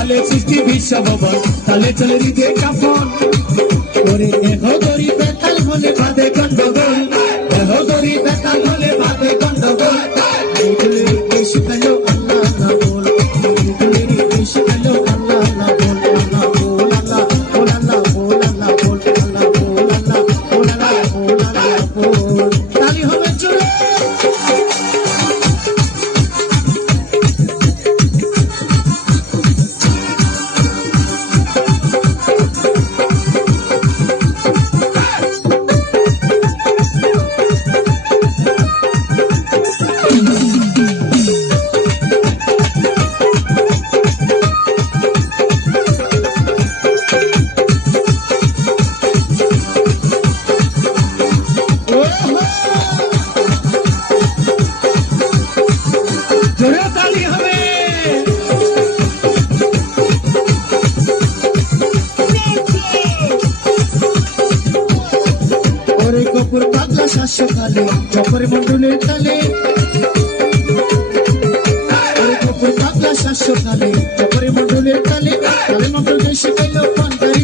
তালে সৃষ্টি বিশ্ব ভবন তালে চলে হৃদে কাফন ওরে দেহ গরি বেতাল হলে বাদে গন্ডগোল দেহ গরি বেতাল হলে বাদে গন্ডগোল দুলের দেশ কালো আল্লাহ না বল দুলের দেশ কালো আল্লাহ না বল আল্লাহ বল আল্লাহ বল আল্লাহ বল আল্লাহ বল আল্লাহ বল আল্লাহ বল আল্লাহ বল আল্লাহ বল তালি হবে জোরে কপুর পাগলা শাসকালে জফর মন্ডলের তালে কপুর পাগলা শাসকালে জফর মন্ডলের তালে তালে মন্ডল দেশে গেল পান্ডারি